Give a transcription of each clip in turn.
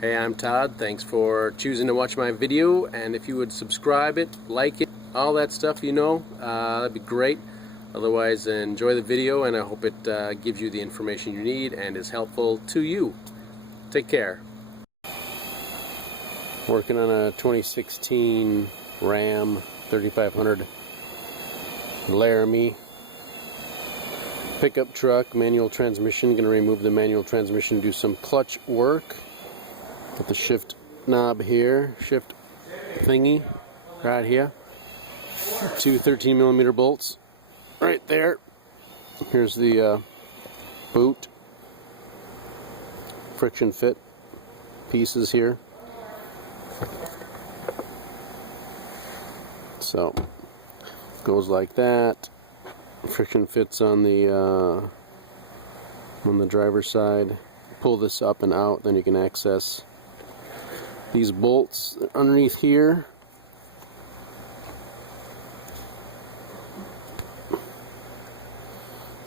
Hey, I'm Todd. Thanks for choosing to watch my video, and if you would subscribe it, like it, all that stuff, that'd be great. Otherwise, enjoy the video, and I hope it gives you the information you need and is helpful to you. Take care. Working on a 2016 Ram 3500 Laramie pickup truck, manual transmission. Going to remove the manual transmission, do some clutch work. Put the shift knob here, shift thingy right here. Two 13mm bolts right there. Here's the boot friction fit pieces here. So goes like that. Friction fits on the driver's side. Pull this up and out, then you can access these bolts underneath here.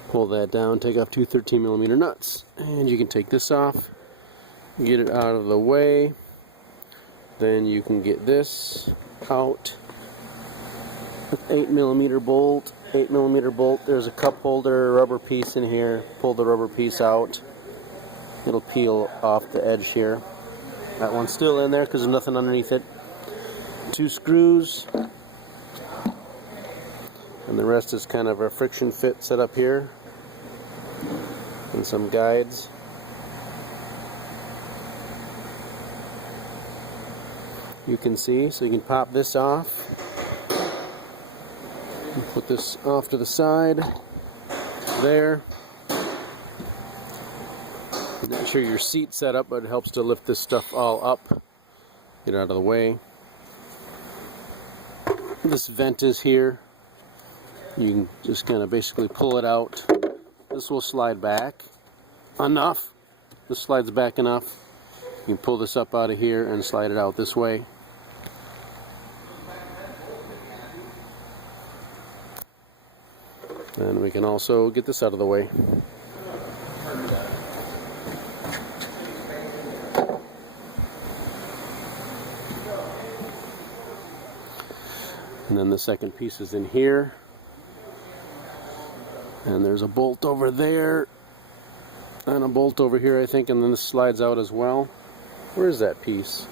Pull that down, take off two 13mm nuts, and you can take this off, get it out of the way. Then you can get this out. 8mm bolt, 8mm bolt. There's a cup holder rubber piece in here. Pull the rubber piece out. It'll peel off the edge here. That one's still in there because there's nothing underneath it. Two screws. And the rest is kind of a friction fit set up here. And some guides. You can see, so you can pop this off. Put this off to the side. There. Make sure your seat's set up, but it helps to lift this stuff all up. Get it out of the way. This vent is here. You can just kind of basically pull it out. This will slide back enough. This slides back enough. You can pull this up out of here and slide it out this way. And we can also get this out of the way. And then the second piece is in here. And there's a bolt over there. And a bolt over here, I think. And then this slides out as well. Where is that piece?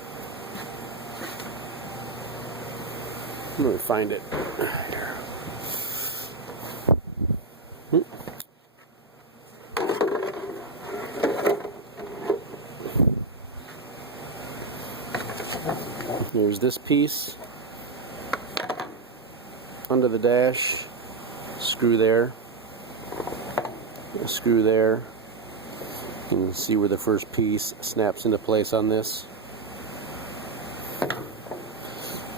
Let me find it. Here. Here's this piece under the dash. Screw there. A screw there. You can see where the first piece snaps into place on this.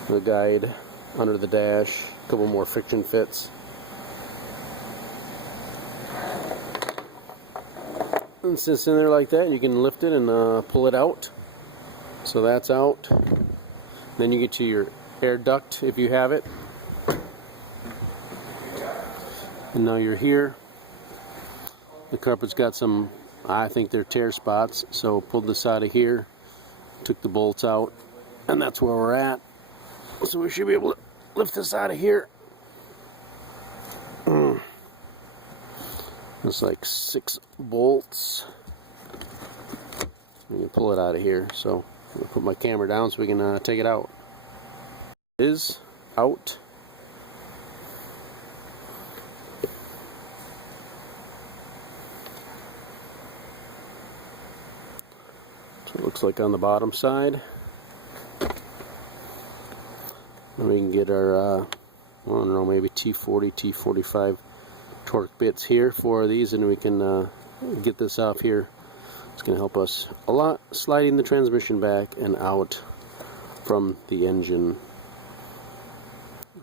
The guide under the dash. A couple more friction fits. And since it's in there like that, you can lift it and pull it out. So that's out. Then you get to your air duct if you have it. And now you're here. The carpet's got some, I think they're tear spots, so pulled this out of here, took the bolts out, and that's where we're at. So we should be able to lift this out of here. It's like 6 bolts. You can pull it out of here, so I'm going to put my camera down so we can take it out. It is out. So it looks like on the bottom side. And we can get our, I don't know, maybe T40, T45 torque bits here for these, and we can get this off here. It's going to help us a lot sliding the transmission back and out from the engine.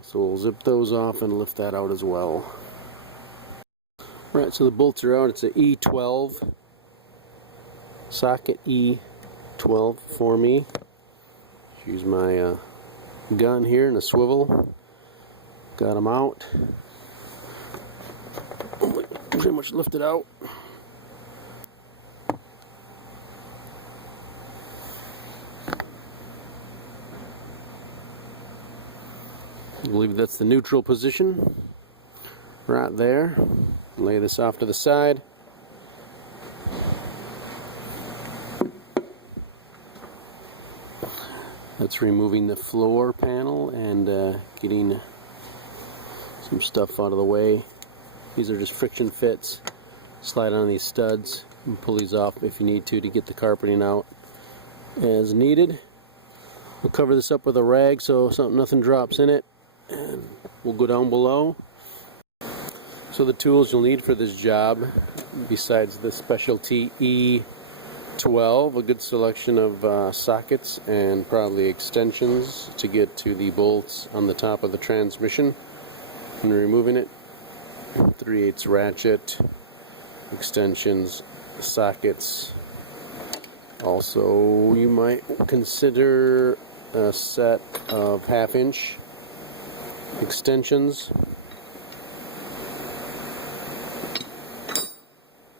So we'll zip those off and lift that out as well. Right, so the bolts are out. It's a E12 socket, E12 for me. Use my gun here and a swivel. Got them out. Pretty much lifted out. I believe that's the neutral position right there. Lay this off to the side. That's removing the floor panel and getting some stuff out of the way. These are just friction fits. Slide on these studs and pull these off if you need to get the carpeting out as needed. We'll cover this up with a rag so nothing drops in it, and we'll go down below. So the tools you'll need for this job, besides the specialty E12, a good selection of sockets and probably extensions to get to the bolts on the top of the transmission and removing it. 3/8 ratchet, extensions, sockets. Also, you might consider a set of 1/2 inch extensions.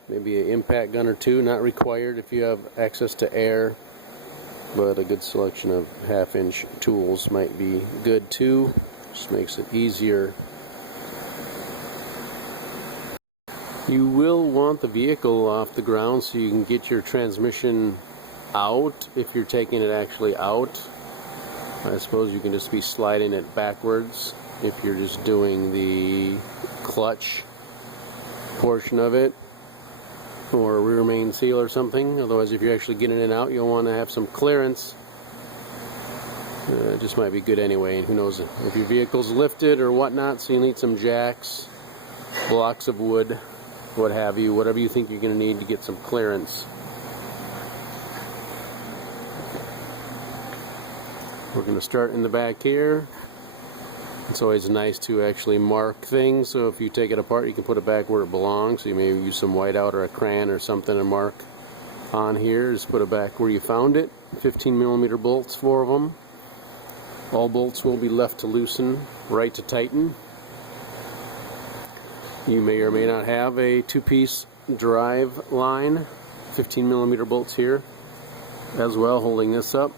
Maybe an impact gun or two, not required if you have access to air, but a good selection of 1/2 inch tools might be good too. Just makes it easier. You will want the vehicle off the ground so you can get your transmission out if you're taking it actually out. I suppose you can just be sliding it backwards if you're just doing the clutch portion of it, or a rear main seal or something. Otherwise, if you're actually getting it out, you'll want to have some clearance. It just might be good anyway, and who knows if your vehicle's lifted or whatnot, so you need some jacks, blocks of wood, what have you, whatever you think you're going to need to get some clearance. We're going to start in the back here. It's always nice to actually mark things, so if you take it apart you can put it back where it belongs. So you may use some whiteout or a crayon or something to mark on here. Just put it back where you found it. 15mm bolts, 4 of them. All bolts will be left to loosen, right to tighten. You may or may not have a 2-piece drive line. 15mm bolts here as well, holding this up.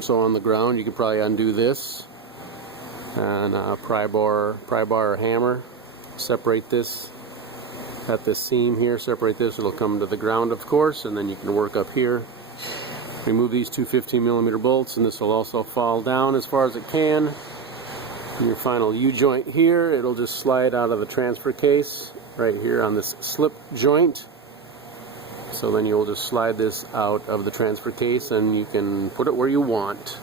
So on the ground you could probably undo this and pry bar or hammer, separate this at this seam here, separate this, it'll come to the ground of course, and then you can work up here. Remove these two 15mm bolts and this will also fall down as far as it can. And your final U-joint here, it'll just slide out of the transfer case right here on this slip joint. So then you'll just slide this out of the transfer case and you can put it where you want.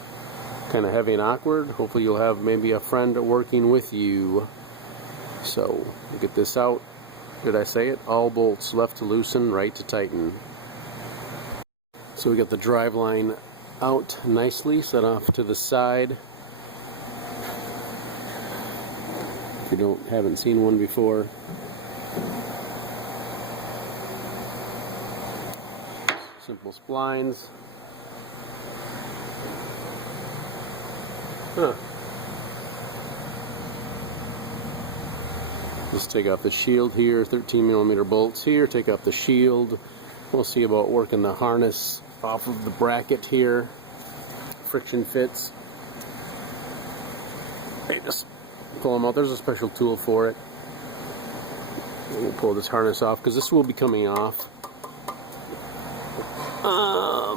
Kind of heavy and awkward. Hopefully you'll have maybe a friend working with you. So get this out. Did I say it? All bolts left to loosen, right to tighten. So we got the drive line out nicely, set off to the side. If you haven't seen one before. Simple splines. Just take off the shield here, 13mm bolts here, take off the shield. We'll see about working the harness off of the bracket here. Friction fits. Hey, just pull them out. There's a special tool for it. We'll pull this harness off because this will be coming off.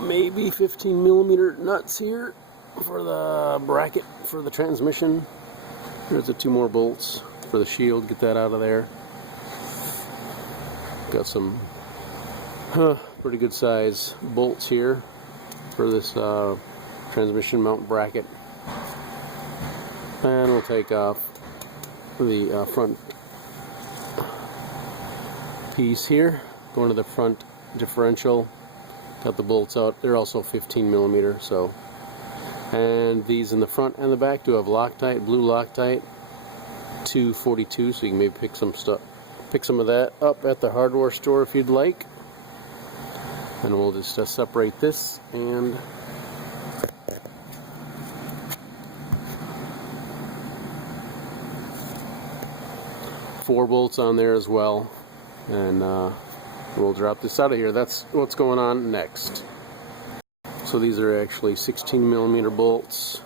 Maybe 15mm nuts here for the bracket for the transmission. There's the 2 more bolts for the shield. Get that out of there. Got some pretty good size bolts here for this transmission mount bracket. And we'll take off the front piece here, going to the front differential. Got the bolts out. They're also 15mm. So, and these in the front and the back do have Loctite, blue Loctite, 242. So you can maybe pick some of that up at the hardware store if you'd like. And we'll just separate this and four bolts on there as well, and we'll drop this out of here. That's what's going on next. So these are actually 16mm bolts.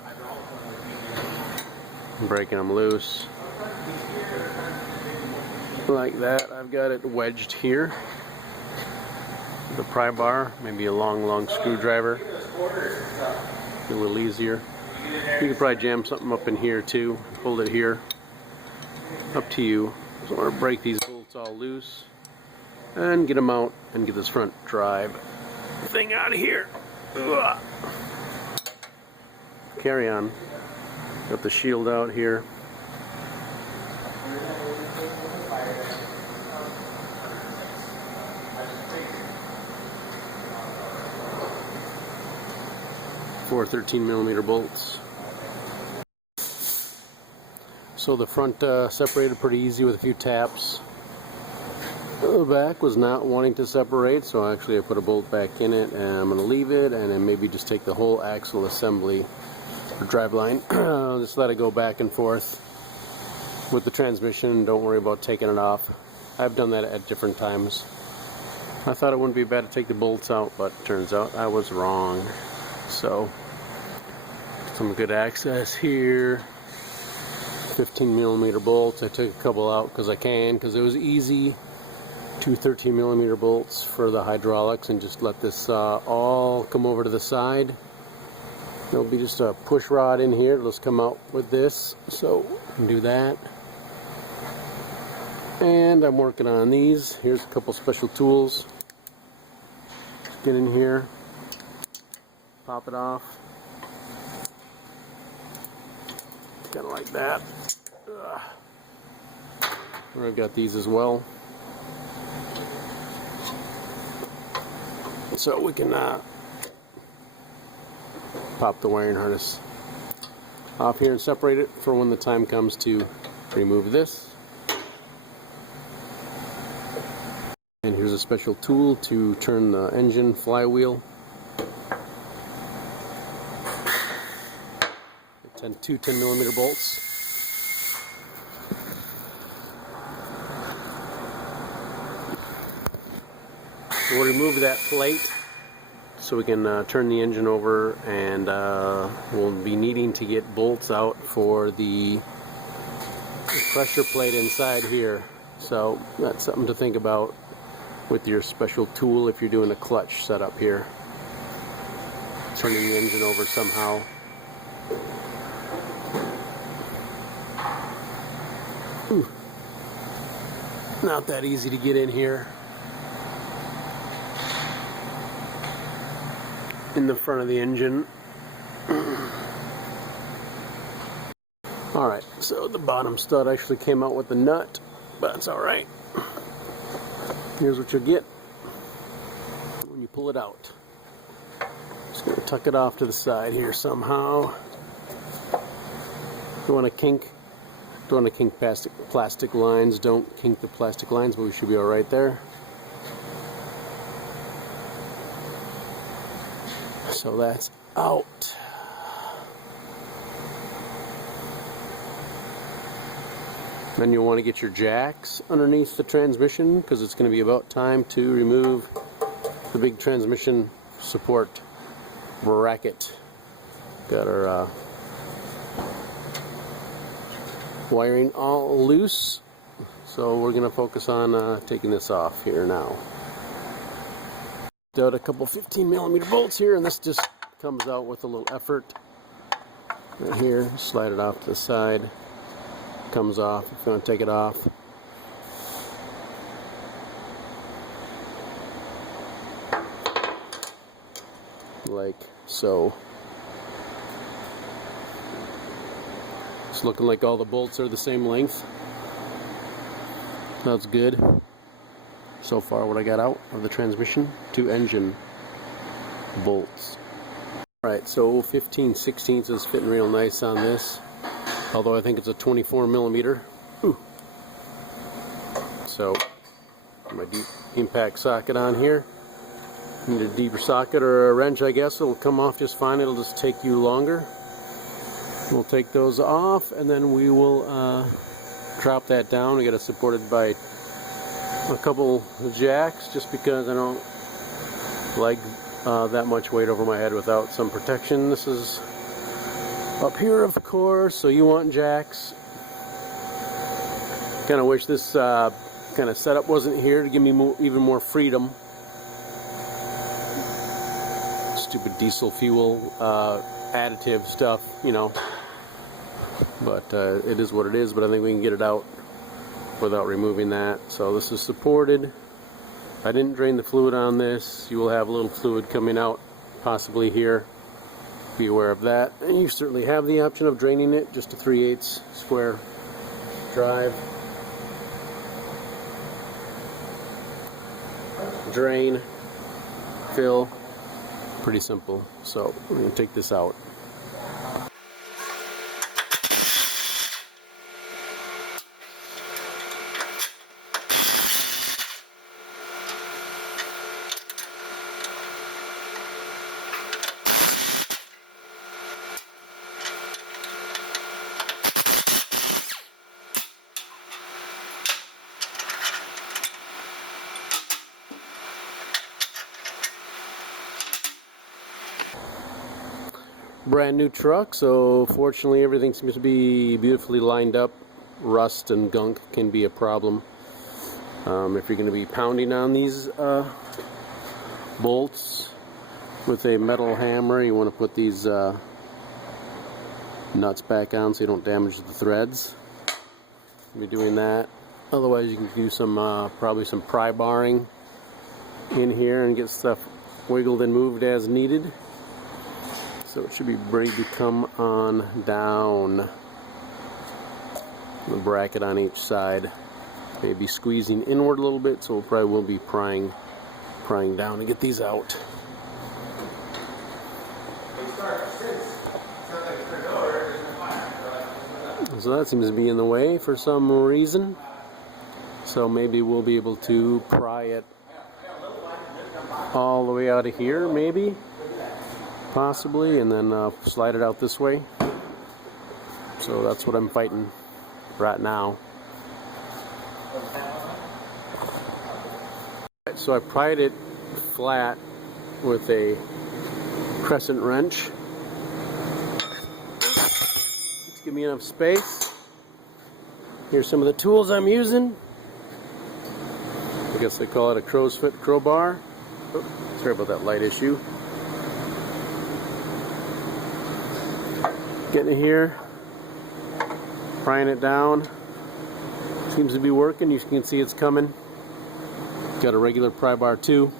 breaking them loose. Like that. I've got it wedged here. The pry bar, maybe a long screwdriver. A little easier. You could probably jam something up in here too. Hold it here. Up to you. So I want to break these bolts all loose and get them out and get this front drive thing out of here. Ugh. Carry on. Got the shield out here. Four 13mm bolts. So the front separated pretty easy with a few taps. The back was not wanting to separate, so actually I put a bolt back in it, and I'm going to leave it and then maybe just take the whole axle assembly or driveline. Just let it go back and forth with the transmission. Don't worry about taking it off. I've done that at different times. I thought it wouldn't be bad to take the bolts out, but turns out I was wrong. So some good access here. 15mm bolts. I took a couple out because I can, because it was easy. Two 13mm bolts for the hydraulics, and just let this all come over to the side. There'll be just a push rod in here. It'll just come out with this, so I can do that. And I'm working on these. Here's a couple special tools. Just get in here, pop it off, kind of like that. I've got these as well, so we can pop the wiring harness off here and separate it for when the time comes to remove this. And here's a special tool to turn the engine flywheel. Two 10mm bolts. We'll remove that plate so we can turn the engine over, and we'll be needing to get bolts out for the pressure plate inside here. So that's something to think about with your special tool if you're doing a clutch setup here. Turning the engine over somehow. Not that easy to get in here. In the front of the engine. Alright, so the bottom stud actually came out with the nut, but that's alright. Here's what you'll get when you pull it out. Just going to tuck it off to the side here somehow. You want to kink. Don't want to kink plastic lines. Don't kink the plastic lines, but we should be alright there. So that's out. Then you'll want to get your jacks underneath the transmission, because it's going to be about time to remove the big transmission support bracket. Got our wiring all loose, so we're going to focus on taking this off here now. Got a couple 15mm bolts here, and this just comes out with a little effort. Right here, slide it off to the side. Comes off if you want to take it off. Like so. It's looking like all the bolts are the same length. That's good. So far what I got out of the transmission. 2 engine bolts. Alright, so 15/16 is fitting real nice on this. Although I think it's a 24mm. So my deep impact socket on here. Need a deeper socket or a wrench, I guess. It'll come off just fine. It'll just take you longer. We'll take those off, and then we will drop that down. We got it supported by a couple of jacks, just because I don't like that much weight over my head without some protection. This is Up here, of course, so you want jacks. Kind of wish this kind of setup wasn't here to give me even more freedom. Stupid diesel fuel additive stuff, you know. But it is what it is, but I think we can get it out without removing that. So this is supported. I didn't drain the fluid on this. You will have a little fluid coming out possibly here. Be aware of that. And you certainly have the option of draining it, just a 3/8 square drive. Drain, fill, pretty simple. So we're going to take this out. Brand new truck, so fortunately everything seems to be beautifully lined up. Rust and gunk can be a problem. If you're going to be pounding on these bolts with a metal hammer, you want to put these nuts back on so you don't damage the threads. Be doing that. Otherwise you can do some probably some pry barring in here and get stuff wiggled and moved as needed. So it should be ready to come on down. The bracket on each side. Maybe squeezing inward a little bit, so we'll probably will be prying down to get these out. So that seems to be in the way for some reason. So maybe we'll be able to pry it all the way out of here, maybe. Possibly, and then slide it out this way. So that's what I'm fighting right now. So I pried it flat with a crescent wrench. Let's give me enough space. Here's some of the tools I'm using. I guess they call it a crow's foot crowbar. Oh, sorry about that light issue. Getting it here, prying it down. Seems to be working. You can see it's coming. Got a regular pry bar too.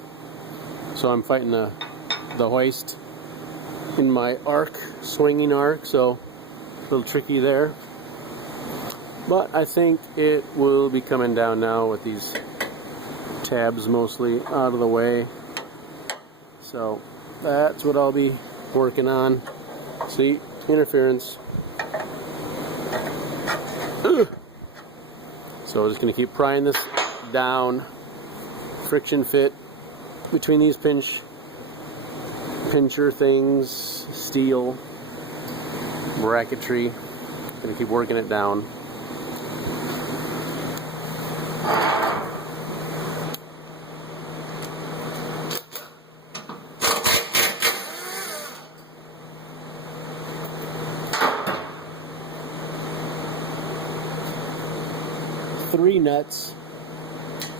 So I'm fighting the hoist in my arc, swinging arc. So a little tricky there. But I think it will be coming down now with these tabs mostly out of the way. So that's what I'll be working on. See? Interference. Ugh. So I'm just going to keep prying this down. Friction fit between these pincher things, steel, bracketry. Going to keep working it down. Three nuts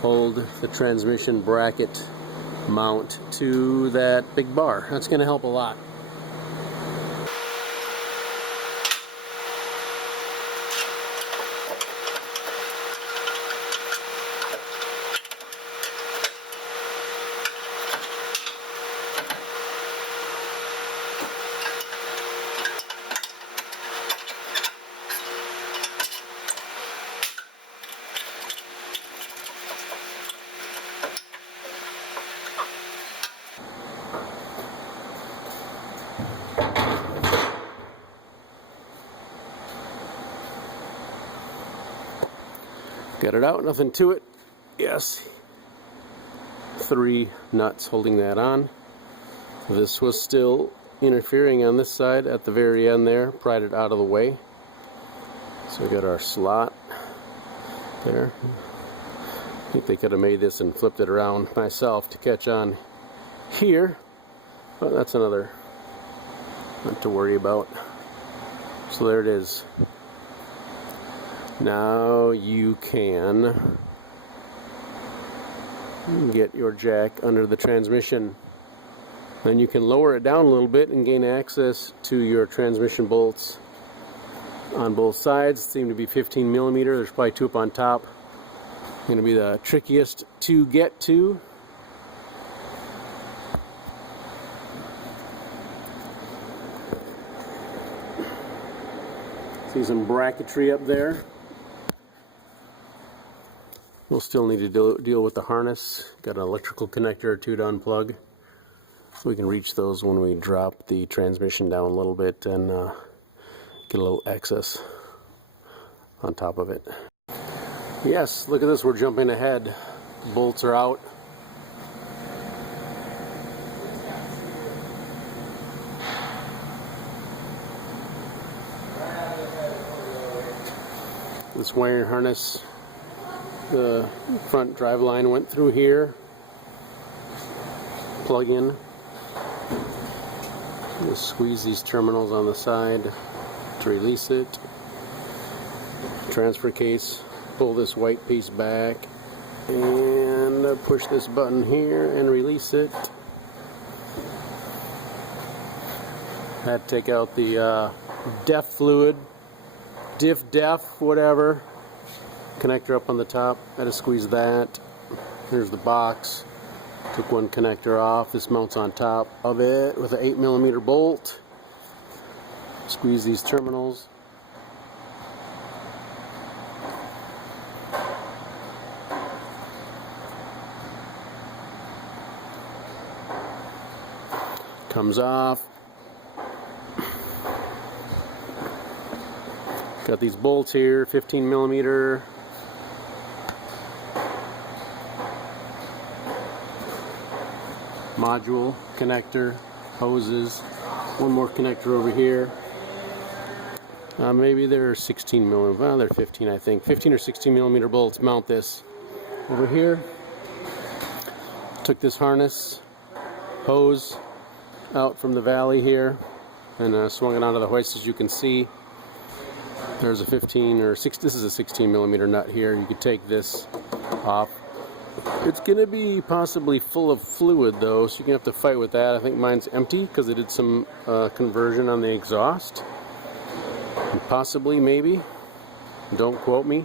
hold the transmission bracket mount to that big bar. That's going to help a lot. Got it out, nothing to it. Yes. 3 nuts holding that on. This was still interfering on this side at the very end there. Pried it out of the way. So we got our slot there. I think they could have made this and flipped it around myself to catch on here. But that's another not to worry about. So there it is. Now you can get your jack under the transmission. Then you can lower it down a little bit and gain access to your transmission bolts on both sides. Seem to be 15 millimeter. There's probably two up on top. Going to be the trickiest to get to. See some bracketry up there. We'll still need to deal with the harness. Got an electrical connector or two to unplug. So we can reach those when we drop the transmission down a little bit and get a little access on top of it. Yes, look at this, we're jumping ahead. Bolts are out. This wiring harness, the front drive line went through here. Plug in. Just squeeze these terminals on the side to release it. Transfer case, pull this white piece back and push this button here and release it. Had to take out the def fluid, def, whatever. Connector up on the top, had to squeeze that. Here's the box. Took one connector off. This mounts on top of it with an 8 millimeter bolt. Squeeze these terminals. Comes off. Got these bolts here, 15 millimeter. Module, connector, hoses, one more connector over here. Maybe they're 16 millimeter, well they're 15 I think. 15 or 16 millimeter bolts mount this over here. Took this harness, hose out from the valley here and swung it onto the hoist. As you can see, there's a 15 or 6, this is a 16 millimeter nut here. You could take this off. It's going to be possibly full of fluid though, so you're going to have to fight with that. I think mine's empty because they did some conversion on the exhaust. And possibly, maybe. Don't quote me.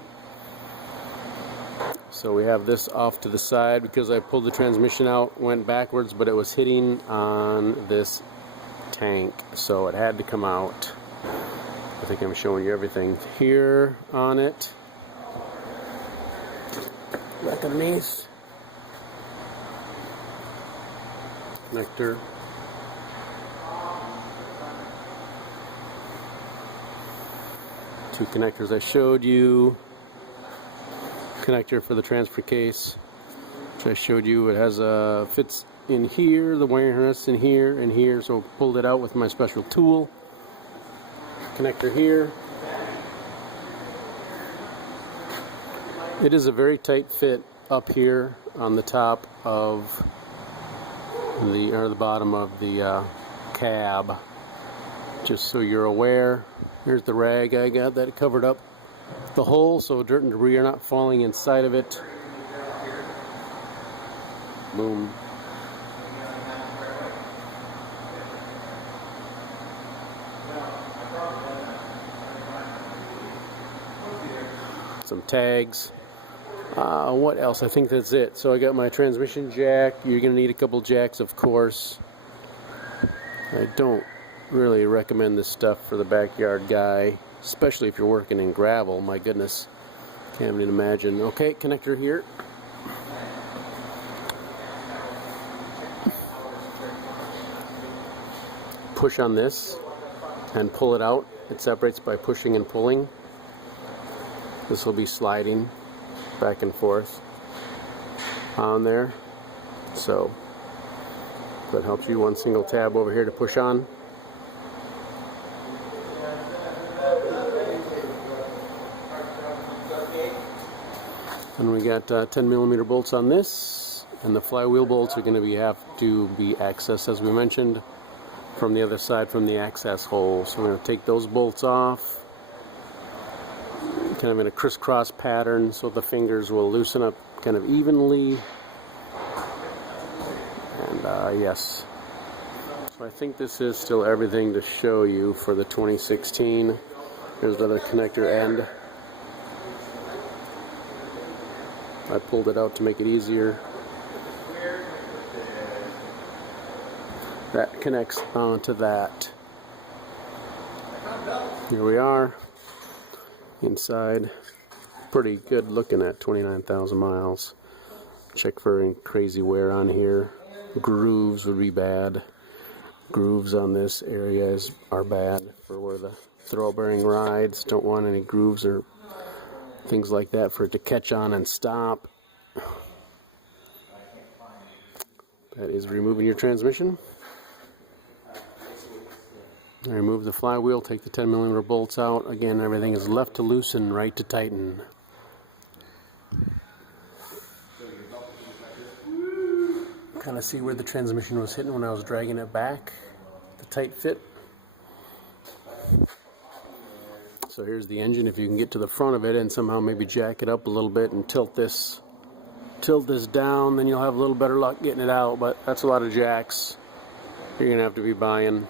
So we have this off to the side because I pulled the transmission out, went backwards, but it was hitting on this tank, so it had to come out. I think I'm showing you everything here on it. Back underneath. Connector. Two connectors I showed you. Connector for the transfer case, which I showed you. It has fits in here, the wiring harness in here and here, so pulled it out with my special tool. Connector here. It is a very tight fit up here on the top of the bottom of the cab. Just so you're aware. Here's the rag I got that covered up the hole so dirt and debris are not falling inside of it. Boom. Some tags. What else? I think that's it. So I got my transmission jack. You're going to need a couple jacks, of course. I don't really recommend this stuff for the backyard guy, especially if you're working in gravel. My goodness, can't even imagine. Okay, connector here. Push on this and pull it out. It separates by pushing and pulling. This will be sliding back and forth on there. So that helps you. One single tab over here to push on. And we got 10 millimeter bolts on this, and the flywheel bolts are going to have to be accessed, as we mentioned, from the other side from the access hole. So we're going to take those bolts off, kind of in a crisscross pattern, so the fingers will loosen up kind of evenly. And yes, so I think this is still everything to show you for the 2016. Here's the other connector end. I pulled it out to make it easier. That connects onto that. Here we are inside. Pretty good looking at 29,000 miles. Check for any crazy wear on here. Grooves would be bad. Grooves on this area are bad for where the throw bearing rides. Don't want any grooves or things like that for it to catch on and stop. That is removing your transmission. Remove the flywheel, take the 10mm bolts out. Again, everything is left to loosen, right to tighten. Kind of see where the transmission was hitting when I was dragging it back. The tight fit. So here's the engine. If you can get to the front of it and somehow maybe jack it up a little bit and tilt this down, then you'll have a little better luck getting it out. But that's a lot of jacks you're gonna have to be buying.